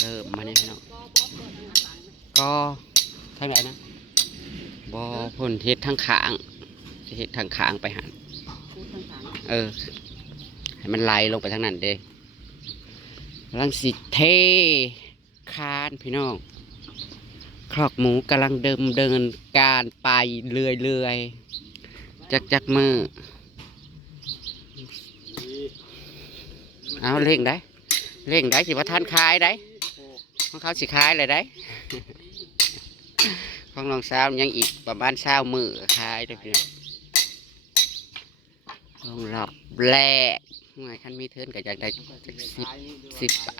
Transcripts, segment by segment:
เริ่มมาเนี่ยพี่น้องก็ทางไหนนะบ่พ่นเฮ็ดทางขางเฮ็ดทางขางไปหันให้มันไหลลงไปทางนั้นเด้กำลังสิเทคานพี่น้องครอกหมูกำลังเดินการไปเรื่อยจักมือเอาเร่งได้สิว่าท่านคายได้ของเขาสิคายเลยได้ของน้องสาวยังอีกประมาณ20 มื้อคายได้พี่น้องลงรอบแรกหน่วยคันมีเทินก็อยากได้10ไป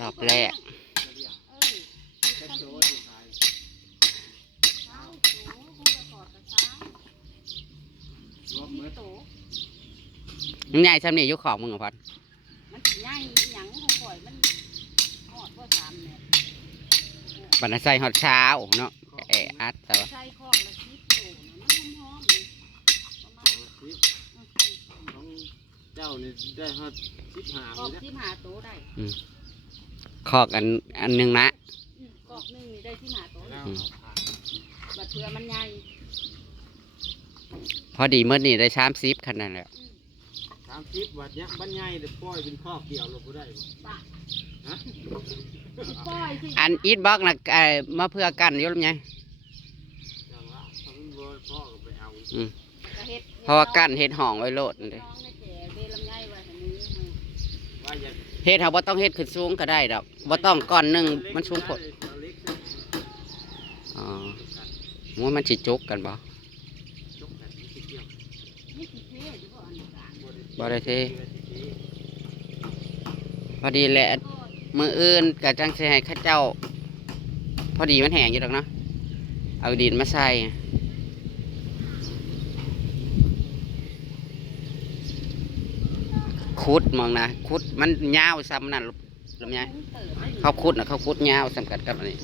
รอบแรกมันใหญ่ซ้ำนี่ยกของมึงเหรอพัดมันใหญ่หยังของข่อยมันหอดก็3 เมตรบันไดใส่หอดเช้าเนาะอัดแต่ว่าใส่คอกละ10 โตมันหอมเลยประมาณของเจ้านี่ได้ฮอด15คอก15 โตได้คอกอันหนึ่งนะคอกนึงนี่ได้15 โตบัดเทื่อมันใหญ่พอดีเมื่อนี่ได้30ขนาดแล้ว30วัดเนี้ยบ้านใหญ่เดี๋ยวปล่อยเป็นคอกเดียวเราบ่ได้บ่ฮะอันอีทบล็อกนะมาเพื่อกันยศไงเพราะว่ากันเฮ็ดห่องไว้โลดเลยเฮ็ดเขาบ่ต้องเฮ็ดขึ้นสูงก็ได้ดอกบ่ต้องก้อนหนึ่งมันสูงพดอ๋อว่ามันสิจุกกันบ่บ่ได้เทพอดีแหละมืออื่นกับจังสิให้ข้าเจ้าพอดีมันแห้งอยู่ดอกเนาะเอาดินมาใส่ขุดมองนะขุดมันยาวซ้ำนั่นลำไยเขาขุดนะเขาขุดยาวสำคัญกับอันนี้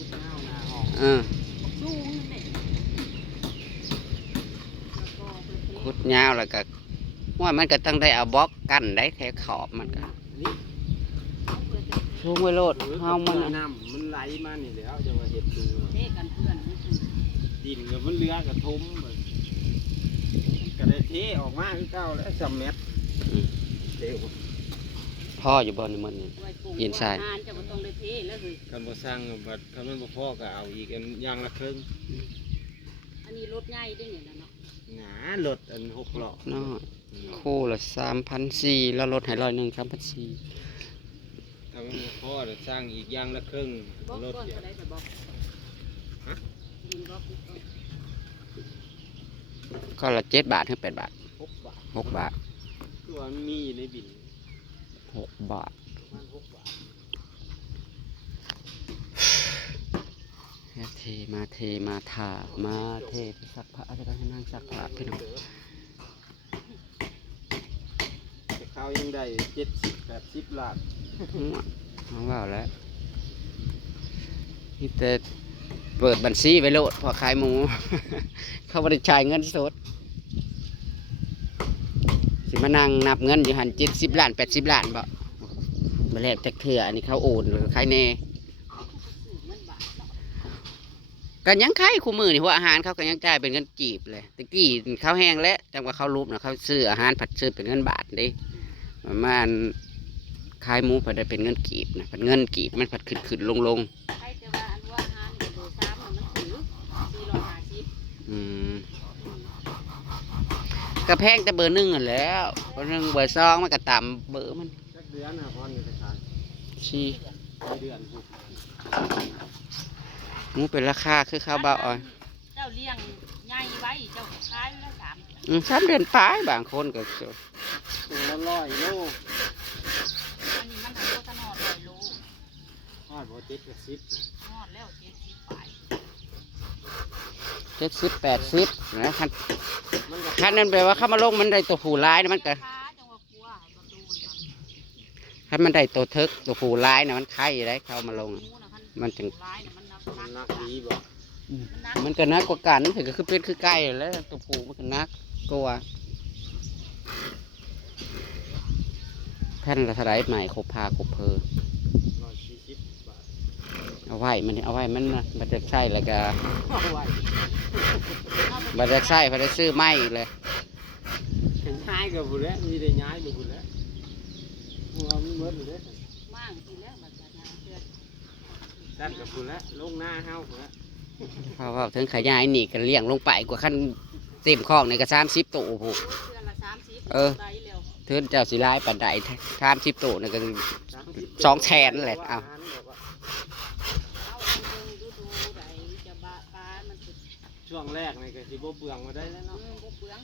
ขุดยาวแล้วก็ว่ามันก็ต้องได้เอาบล็อกกันได้แถวขอบมันก็ช่วงไว้โลดเฮามันน้ำมันไหลมานี่แล้วจะมาเห็ดดูดินกับมันเลือกกับทุ่มก็ได้เทออกมาคือเก่าแล้ว3 เมตรเร็วพ่ออยู่บนมันยินใส่คันบ่สร้างบัดคันมันบ่พอก็เอาอีกอย่างละครึ่งอันนี้รถใหญ่ได้เนี่ยเนาะหนารถอัน6 ล้อน้อยคู่ละ3,400แล้วรถให้100 3,400ถ้ามันบ่พอจะสร้างอีกอย่างละครึ่งรถเดียวฮะก็ละ7 บาทถึง8 บาท6 บาทตัวมันมีในบิน6 บาทเทมาถามาเทสักผ้าจะได้ให้นั่งสักผ้าพี่น้องเขายังได้70-80 ล้านน้องว่าแล้วนี่แต่เปิดบัญชีไปโลดพอขายหมู เขาบริจาคเงินสดสิมานั่งนับเงินอยู่หัน70 ล้าน80 ล้านบ่มาแล้วแต่เถื่ออันนี้เขาโอนหรือใครแน่กันยังไข่คู่มือนี่หัวอาหารเขากันยังจ่ายเป็นเงินกีบเลยตะกี้เขาแห้งแล้วจังว่าเขารูปนะเขาซื้ออาหารผัดซื้อเป็นเงินบาทดิประมาณขายหมูผัดได้เป็นเงินกีบนะผัดเงินกีบมันผัดขึ้นลงกระแพงแต่เบอร์ 1อ่ะแล้วเบอร์ 1เบอร์ 2มันก็ต่ำเบอร์มันเดือนนะพอนี่ขายเดือนหมูเป็นราคาคือข้าวเบาอ่อยเจ้าเลี้ยงใหญ่ไว้เจ้าขายแล้ว3 เดือนปลายบางคนก็ตัวละ100 โลอันนี้มันหาโลตะนอด100 โลฮอดบ่70ฮอดแล้ว70 ปลาย70-80นะคันนั้นแปลว่าเข้ามาลงมันได้ตัวผู้ร้ายนะมันก็ถ้ามันได้ตัวเทิกตัวผู้ร้ายนะมันไข่ได้เข้ามาลงมันจึงนักดีบ่มันก็นักกว่ากันถือก็คือเป็ดคือไก่แล้วตัวผู้มันก็นักกว่าแผ่นละเท่าไรใหม่ครบพาครบเพอ เอาไว้มันมันจะใช่แล้วก็ เอาไว้ มันจะใช่พอได้ซื้อไม้เลย ถึงย้ายกับบุญแล้วมีได้ย้ายกับบุญแล้วหัวมันเบิดเลย มั่างทีแล้วบัดนี้เพื่อน ดันกับบุญแล้วลงหน้าเฮาบุญแล้ว เพราะว่าถึงขยายนี่ก็เลี้ยงลงไปกว่าขั้นเต็มคอกในก็30ตัวผูก เพื่อนละ30 เออ ได้เร็ว เทินเจ้าสิลายปันได30ตัวนี่ก็ 2แสนแหละเอา เอาอันเบิ่งดูๆได้จะบะปลามันสิ ช่วงแรกนี่ก็สิบ่เปลืองมาได้แล้วเนาะ บ่เปลือง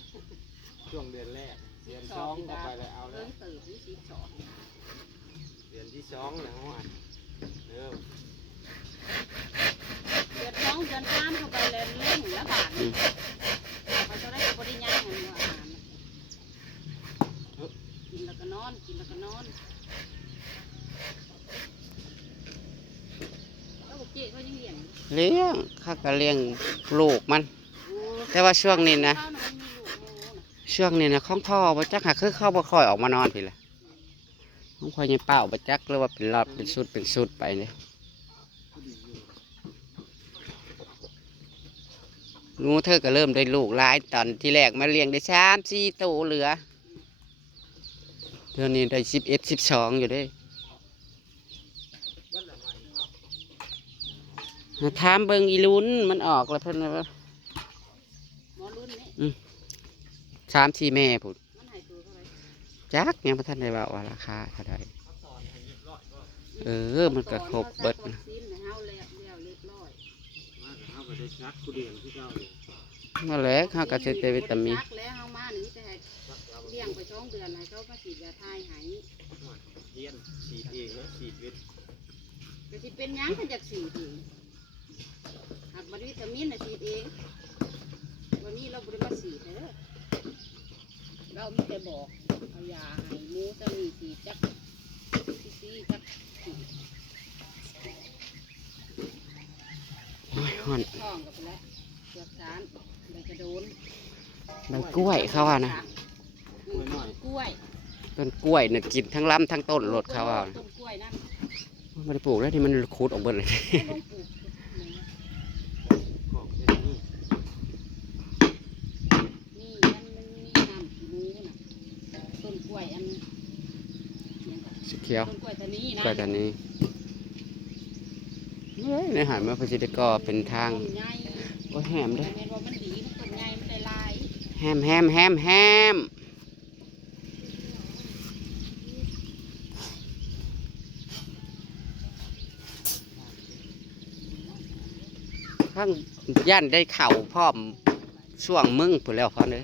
ช่วงเดือนแรกเดือนสองก็ไปเลยเอาแล้ เพิ่ ว งตื่นที่12 เดือนที่สองแล้วอ่ะเริ่ม เดือน2เดือน3เข้าไปแล้วเล่นแล้วบาดนี่เขาจะได้บ่ได้ย่างอันว่าอาหารกินแล้วก็นอนกินแล้วก็นอนแล้วบ่เจ๊ก็ยังเลี้ยง เลี้ยงข้าก็เลี้ยงลูกมัน โอ้ แต่ว่าช่วงนี้นะ ข้าวมันมีลูกโมนะ ช่วงนี้นะของพ่อบ่จักหาคือเข้าบ่ค่อยออกมานอนพี่แหละของพ่อยังเป้าบ่จักหรือว่าเป็นรอบเป็นสุดไปเลยงูเธอก็เริ่มได้ลูกหลายตอนที่แรกมาเลี้ยงได้3-4ตัวเหลือเดี๋ยวนี้ได้11-12อยู่เด้มาถามเบิ่งอีลุ้นมันออกแล้วเพิ่นว่า หมอรุ่นนี้ 3-4แม่พุ่น มันให้ตัวเท่าไหร่ จักยังบ่ทันได้ว่าว่าราคาเท่าใดมันก็ครบเบิด ตอนเขาซักวัคซีนให้เฮาแล้วเรียบร้อย มาเฮาก็ได้ชักผู้เดียวที่เจ้าเลย มาแล้วเขาก็จะได้วิตามิน ซักแล้วเฮามานี่จะให้เลี้ยงไป2เดือนให้เขาก็ฉีดยาทายให้ เรียนฉีดเองแล้วฉีดเวท ก็สิเป็นหยังก็จักฉีดเองหากบ่วิตามินน่ะฉีดเองวันนี้เราบ่ได้มาฉีดเด้อเรามีแต่บอกเอายาให้หมูจะมีฉีดจักซีจักฉีด โอ้ยฮ้อน ท้องกับไปแล้วเกือบสารใบกระโดน ใบกล้วยเขาว่านะ กล้วย ต้นกล้วยเนี่ยกินทั้งลำทั้งต้นรดเขาว่า ต้นกล้วยนั่น ไม่ได้ปลูกแล้วที่มันขุดออกเบิดเลย ไม่ต้องปลูก ของเส้นนี้ นี่มันมีน้ำขี้หมูน่ะต้นกล้วยอันเนี่ยค่ะ สีเขียว ต้นกล้วยตะนี้นะ กล้วยตอนนี้เฮ้ยในหาดมาพจิตก็เป็นทาง ต้นใหญ่ โอ้ยแหม แต่ เด้อ แม่นว่ามันดีมันต้นใหญ่มันได้หลาย แฮมข้างย่านได้เข่าพร้อมช่วงมึงพูดแล้วเขาเลย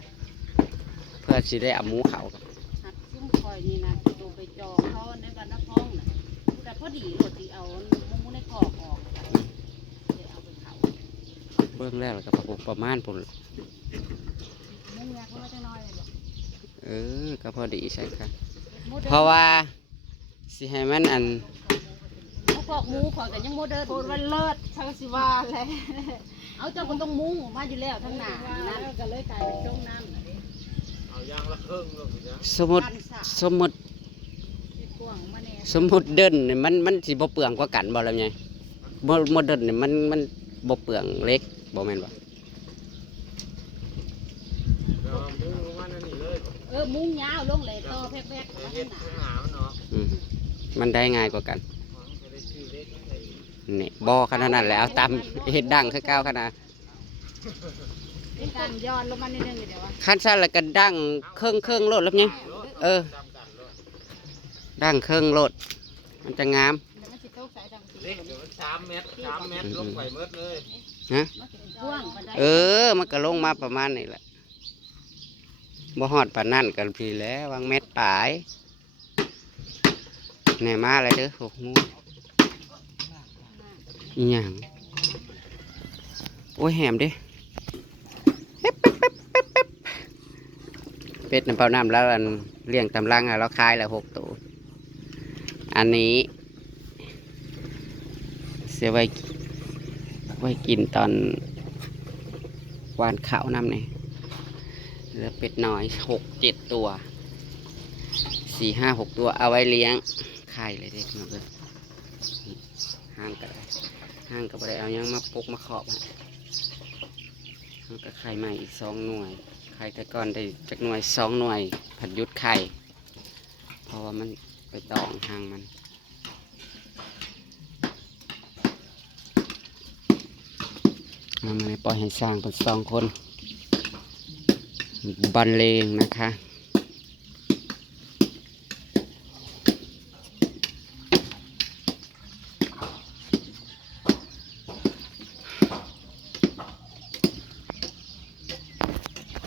เพื่อสิได้เอาหมูเขากับ หัดซุ้มคอยนี่นะตัวไปจองเขาในบ้านน้ำพองน่ะแต่พอดีโหลดที่เอาหมูในกรอกออกไปเดี๋ยวเอาไปเผา เบื้องแรกแล้วก็ประมาณปุ่น มุ้งแรกเขามาจะน้อยเลยบอก ก็พอดีใช่ครับ โมเดิร์น เพราะว่าสิให้มันอัน เขากรอกหมูขอยกันยังโมเดิร์นโคตรวันเลิศเขาสิว่าเลยเอาเจ้าคนต้องมุ้งออกมาอยู่แล้วทั้งหนานั่นก็เลยกลายเป็นช่องน้ำน่ะเด้ เอายางละครึ่งลงไปนะ สมมติ กันสะ สมมติ เฮ็ดกว้างมาแน่ สมมติเดินนี่มันสิบ่เปลืองกว่ากันบ่แล้วไงบ่เดินนี่มันบ่เปลืองเล็กบ่แม่นบ่ เดี๋ยวมุ้งลงมานั่นนี่เลย มุ้งยาวลงเลยต่อแพกๆมา เฮ็ ข้า ด งหน้า ข้างหามันเนาะ อืมมันได้ง่ายกว่ากัน มันจะได้ชื่อเล็กใส่ นี่บ่ขนาดนั้นแหล้วตามเฮ็ดดังคือเก่าขนาด เป็นการย้อนลงมานิดนึงเดี๋ยวว่า คันซั่นแล้วก็ดังเครื่องโลดแล้วไงเออ จำกันเลย ดังเครื่องโลดมันจะงาม เดี๋ยวมันสิตกสายจังสี เล็กเดี๋ยวมัน3 เมตรลงไปเมตรเลย ฮะ มันสิกว้างปานใด มันก็ลงมาประมาณนี้แหละบ่ฮอดปานนั้นกันพี่แล้ววางเม็ดปลายแหน่มาเลยเด้อพวกงูอีหยังโอ้ยแหมเด้เป็ดน้ำเปล่าน้ำแล้วอันเลี้ยงตำลังเราคายแล้ว6 ตัวอันนี้เสียไว้กินตอนวานข้าวน้ำเนี่ยเหลือเป็ดน้อย6-7 ตัว4-5-6 ตัวเอาไว้เลี้ยงไข่เลยเด็กมาเลยห้างกัน ห้างก็บ่ได้เอาหยังมาปลุกมาขอบฮะแล้วก็ไข่ใหม่อีก2 หน่วยไข่แต่ก่อนได้จากหน่วย2 หน่วยผัดยุดไข่เพราะว่ามันไปตองห้างมันเอามาปล่อยให้สร้างเป็น2 คนบรรเลงนะคะ